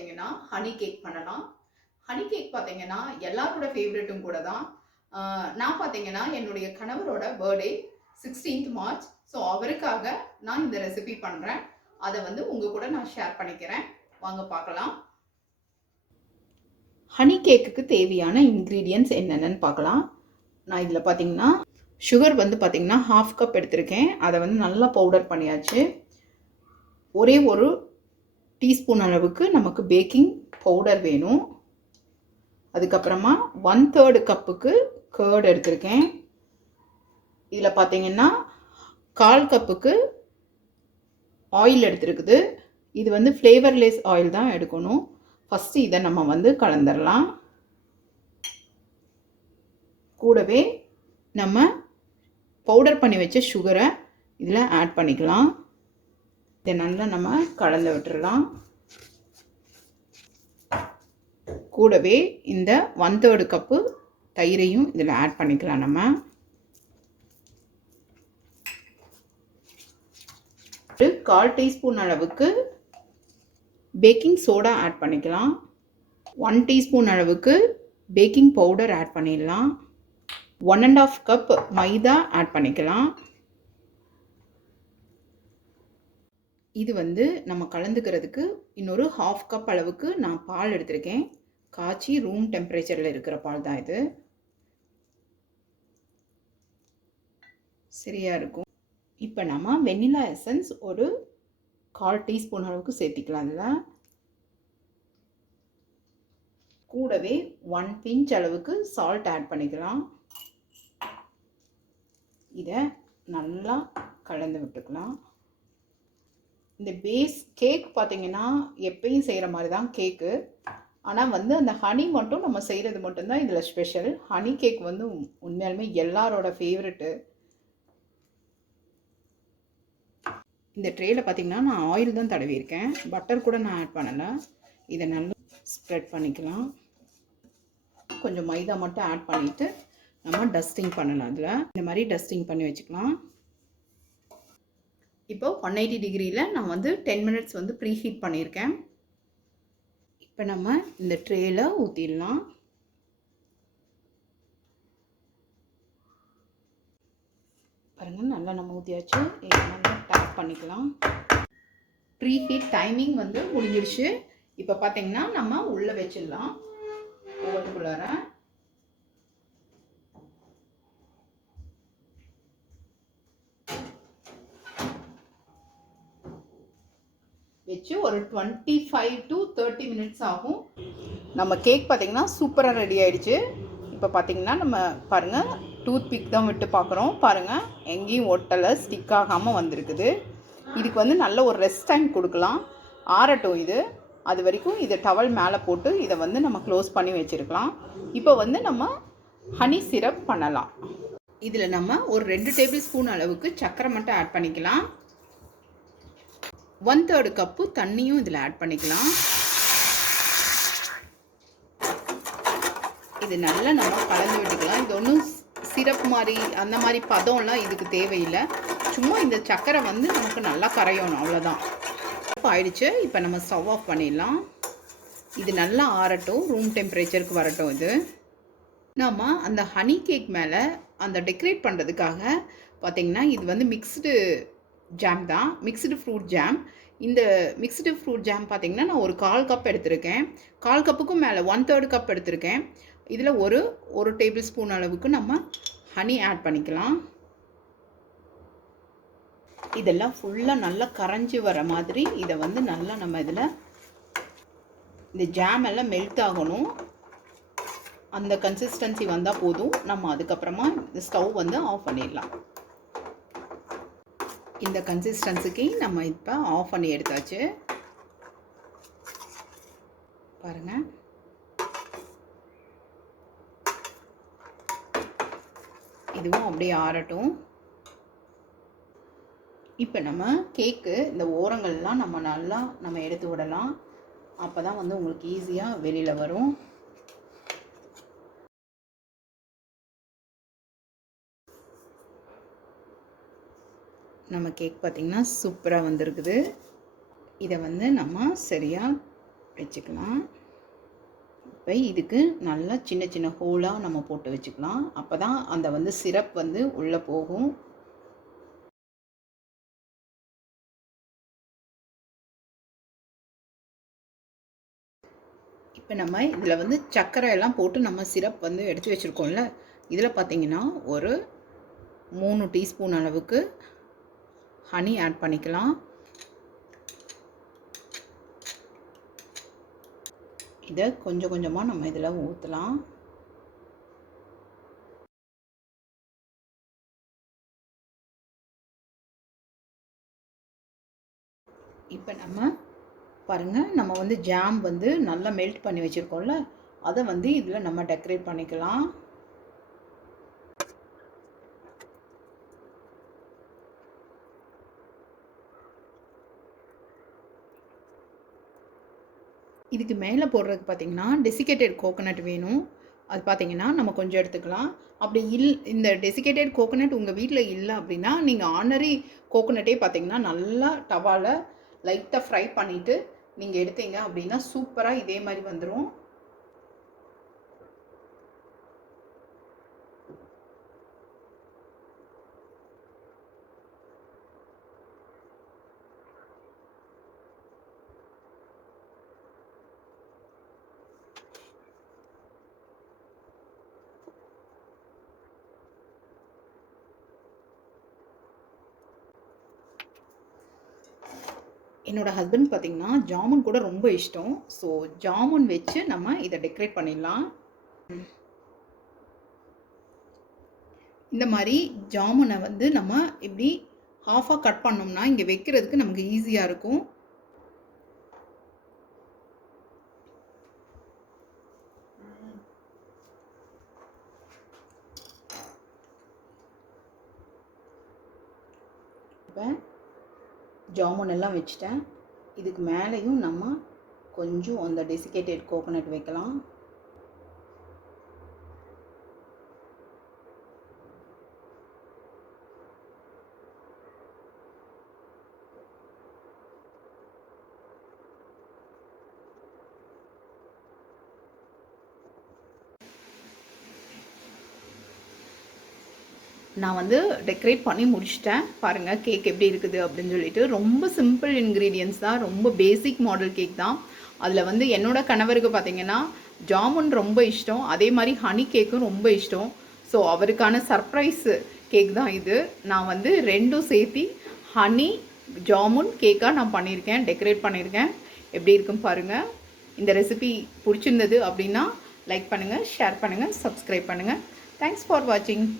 பார்த்தீங்கன்னா honey cake பண்ணலாம். Honey cake பார்த்தீங்கன்னா எல்லாரோட ஃபேவரட்டும் கூட தான். நான் பார்த்தீங்கன்னா என்னுடைய கணவரோட பர்த்டே 16th மார்ச். ஸோ அவருக்காக நான் இந்த ரெசிபி பண்ணுறேன். அதை வந்து உங்கள் கூட நான் ஷேர் பண்ணிக்கிறேன். வாங்க பார்க்கலாம். ஹனி கேக்குக்கு தேவையான இன்க்ரீடியன்ட்ஸ் என்னென்னு பார்க்கலாம். நான் இதில் பார்த்தீங்கன்னா சுகர் வந்து பார்த்தீங்கன்னா 1/2 கப் எடுத்திருக்கேன். அதை வந்து நல்லா பவுடர் பண்ணியாச்சு. ஒரே ஒரு டீஸ்பூன் அளவுக்கு நமக்கு பேக்கிங் பவுடர் வேணும். அதுக்கப்புறமா 1/3 கப்புக்கு கர்ட் எடுத்திருக்கேன். இதில் பார்த்தீங்கன்னா 1/4 கப்புக்கு ஆயில் எடுத்துருக்குது. இது வந்து ஃப்ளேவர்லெஸ் ஆயில் தான் எடுக்கணும். ஃபஸ்ட்டு இதை நம்ம வந்து கலந்துடலாம். கூடவே நம்ம பவுடர் பண்ணி வச்ச சுகரை இதில் ஆட் பண்ணிக்கலாம். இதை நல்லா நம்ம கலந்து விட்டுடலாம். கூடவே இந்த 1/3 கப்பு தயிரையும் இதில் ஆட் பண்ணிக்கலாம். நம்ம 1/4 டீஸ்பூன் அளவுக்கு பேக்கிங் சோடா ஆட் பண்ணிக்கலாம். 1 டீஸ்பூன் அளவுக்கு பேக்கிங் பவுடர் ஆட் பண்ணிடலாம். 1 1/2 கப் மைதா ஆட் பண்ணிக்கலாம். இது வந்து நம்ம கலந்துக்கிறதுக்கு இன்னொரு 1/2 கப் அளவுக்கு நான் பால் எடுத்திருக்கேன். காய்ச்சி ரூம் டெம்பரேச்சரில் இருக்கிற பால் தான் இது. சரியாக இருக்கும். இப்போ நம்ம வெண்ணிலா எசன்ஸ் ஒரு 1/4 டீஸ்பூன் அளவுக்கு சேர்த்திக்கலாம். அதில் கூடவே 1 பிஞ்ச் அளவுக்கு சால்ட் ஆட் பண்ணிக்கலாம். இதை நல்லா கலந்து விட்டுக்கலாம். இந்த பேஸ் கேக் பார்த்திங்கன்னா எப்பயும் செய்கிற மாதிரி தான் கேக்கு. ஆனால் வந்து அந்த ஹனி மட்டும் நம்ம செய்கிறது மட்டும்தான் இதில் ஸ்பெஷல். ஹனி கேக் வந்து உண்மையாலுமே எல்லாரோட ஃபேவரெட்டு. இந்த ட்ரேயில் பார்த்திங்கன்னா நான் ஆயில் தான் தடவியிருக்கேன். பட்டர் கூட நான் ஆட் பண்ணலை. இதை நல்லா ஸ்ப்ரெட் பண்ணிக்கலாம். கொஞ்சம் மைதா மட்டும் ஆட் பண்ணிவிட்டு நம்ம டஸ்டிங் பண்ணலாம். அதில் இந்த மாதிரி டஸ்டிங் பண்ணி வச்சுக்கலாம். இப்போ 180 டிகிரியில் நான் வந்து 10 மினிட்ஸ் வந்து ப்ரீ ஹீட் பண்ணியிருக்கேன். இப்போ நம்ம இந்த ட்ரேயில் ஊற்றிடலாம். பாருங்கள், நல்லா நம்ம ஊற்றியாச்சு. நல்லா டேப் பண்ணிக்கலாம். ப்ரீ ஹீட் டைமிங் வந்து முடிஞ்சிடுச்சு. இப்போ பார்த்தீங்கன்னா நம்ம உள்ளே வச்சிடலாம். ஓவனுக்குள்ளார வச்சு ஒரு 25 to 30 மினிட்ஸ் ஆகும். நம்ம கேக் பார்த்திங்கன்னா சூப்பராக ரெடி ஆகிடுச்சு. இப்போ பார்த்திங்கன்னா நம்ம பாருங்கள், டூத் பிக் தான் விட்டு பார்க்குறோம். பாருங்கள், எங்கேயும் ஒட்டலை, ஸ்டிக் ஆகாமல் வந்திருக்குது. இதுக்கு வந்து நல்ல ஒரு ரெஸ்ட் டைம் கொடுக்கலாம். ஆறட்டும் இது. அது வரைக்கும் இதை டவல் மேலே போட்டு இதை வந்து நம்ம க்ளோஸ் பண்ணி வச்சுருக்கலாம். இப்போ வந்து நம்ம ஹனி சிரப் பண்ணலாம். இதில் நம்ம ஒரு 2 டேபிள் ஸ்பூன் அளவுக்கு சர்க்கரை மட்டும் ஆட் பண்ணிக்கலாம். 1/3 கப்பு தண்ணியும் இதில் ஆட் பண்ணிக்கலாம். இது நல்லா நம்ம கலந்து விட்டுக்கலாம். இது ஒன்றும் சிரப் மாதிரி அந்த மாதிரி பதம்லாம் இதுக்கு தேவையில்லை. சும்மா இந்த சர்க்கரை வந்து நமக்கு நல்லா கரையணும், அவ்வளோதான். ஆயிடுச்சு. இப்போ நம்ம ஸ்டவ் ஆஃப் பண்ணிடலாம். இது நல்லா ஆறட்டும், ரூம் டெம்பரேச்சருக்கு வரட்டும். இது நம்ம அந்த ஹனி கேக் மேலே அந்த டெக்கரேட் பண்ணுறதுக்காக பார்த்திங்கன்னா இது வந்து மிக்ஸ்டு ஜாம் தான், மிக்ஸ்டு ஃப்ரூட் ஜாம். இந்த மிக்ஸ்டு ஃப்ரூட் ஜாம் பார்த்திங்கன்னா நான் ஒரு 1/4 கப் எடுத்திருக்கேன். 1/4 கப்புக்கும் மேலே 1/3 கப் எடுத்திருக்கேன். இதில் ஒரு டேபிள் ஸ்பூன் அளவுக்கு நம்ம ஹனி ஆட் பண்ணிக்கலாம். இதெல்லாம் ஃபுல்லாக நல்லா கரைஞ்சி வர மாதிரி இதை வந்து நல்லா நம்ம இதில் இந்த ஜாம் எல்லாம் மெல்ட் ஆகணும். அந்த கன்சிஸ்டன்சி வந்தால் போதும். நம்ம அதுக்கப்புறமா இந்த ஸ்டவ் வந்து ஆஃப் பண்ணிடலாம். இந்த கன்சிஸ்டன்சிக்கு நம்ம இப்போ ஆஃப் பண்ணி எடுத்தாச்சு. பாருங்கள், இதுவும் அப்படியே ஆறட்டும். இப்போ நம்ம கேக்கு இந்த ஓரங்கள்லாம் நம்ம நல்லா எடுத்து விடலாம். அப்போ தான் வந்து உங்களுக்கு ஈஸியாக வெளியில் வரும். நம்ம கேக் பார்த்திங்கன்னா சூப்பராக வந்திருக்குது. இதை வந்து நம்ம சரியாக வச்சுக்கலாம். இப்போ இதுக்கு நல்லா சின்ன சின்ன ஹோலாக நம்ம போட்டு வச்சுக்கலாம். அப்போ தான் அந்த வந்து சிரப் வந்து உள்ளே போகும். இப்போ நம்ம இதில் வந்து சர்க்கரை எல்லாம் போட்டு நம்ம சிரப் வந்து எடுத்து வச்சுருக்கோம்ல, இதில் பார்த்தீங்கன்னா ஒரு 3 டீஸ்பூன் அளவுக்கு ஹனி ஆட் பண்ணிக்கலாம். இதை கொஞ்சம் கொஞ்சமாக நம்ம இதில் ஊற்றலாம். இப்போ நம்ம பாருங்கள், நம்ம வந்து ஜாம் வந்து நல்லா மெல்ட் பண்ணி வச்சுருக்கோம்ல, அதை வந்து இதில் நம்ம டெக்கரேட் பண்ணிக்கலாம். இதுக்கு மேலே போடுறதுக்கு பார்த்திங்கன்னா டெசிகேட்டட் கோகோனட் வேணும். அது பார்த்திங்கன்னா நம்ம கொஞ்சம் எடுத்துக்கலாம். அப்படி இந்த டெசிகேட்டட் கோகோனட் உங்கள் வீட்டில் இல்லை அப்படின்னா, நீங்கள் ஆர்டினரி கோகோனட்டே பார்த்திங்கன்னா நல்லா டவாவில் லைட்டாக ஃப்ரை பண்ணிவிட்டு நீங்கள் எடுத்தீங்க அப்படின்னா சூப்பராக இதே மாதிரி வந்துடும். என்னோடய ஹஸ்பண்ட் பார்த்திங்கன்னா ஜாமுன் கூட ரொம்ப இஷ்டம். ஸோ ஜாமுன் வச்சு நம்ம இதை டெக்கரேட் பண்ணிடலாம். இந்த மாதிரி ஜாமுனை வந்து நம்ம இப்படி ஹாஃபாக கட் பண்ணோம்னா இங்கே வைக்கிறதுக்கு நமக்கு ஈஸியாக இருக்கும். இப்போ ஜாமுன் எல்லாம் வச்சுட்டேன். இதுக்கு மேலேயும் நம்ம கொஞ்சம் அந்த டெசிகேட்டட் கோகோனட் வைக்கலாம். நான் வந்து டெக்கரேட் பண்ணி முடிச்சிட்டேன். பாருங்கள் கேக் எப்படி இருக்குது அப்படின்னு சொல்லிட்டு. ரொம்ப சிம்பிள் இன்க்ரீடியன்ஸ் தான், ரொம்ப பேசிக் மாடல் கேக் தான். அதில் வந்து என்னோடய கணவருக்கு பார்த்திங்கன்னா ஜாமுன் ரொம்ப இஷ்டம், அதே மாதிரி ஹனி கேக்கும் ரொம்ப இஷ்டம். ஸோ அவருக்கான சர்ப்ரைஸ் கேக் தான் இது. நான் வந்து ரெண்டும் சேர்த்து ஹனி ஜாமுன் கேக்காக நான் பண்ணியிருக்கேன், டெக்கரேட் பண்ணியிருக்கேன். எப்படி இருக்குன்னு பாருங்கள். இந்த ரெசிபி பிடிச்சிருந்தது அப்படின்னா லைக் பண்ணுங்கள், ஷேர் பண்ணுங்கள், சப்ஸ்கிரைப் பண்ணுங்கள். தேங்க்ஸ் ஃபார் வாட்சிங்.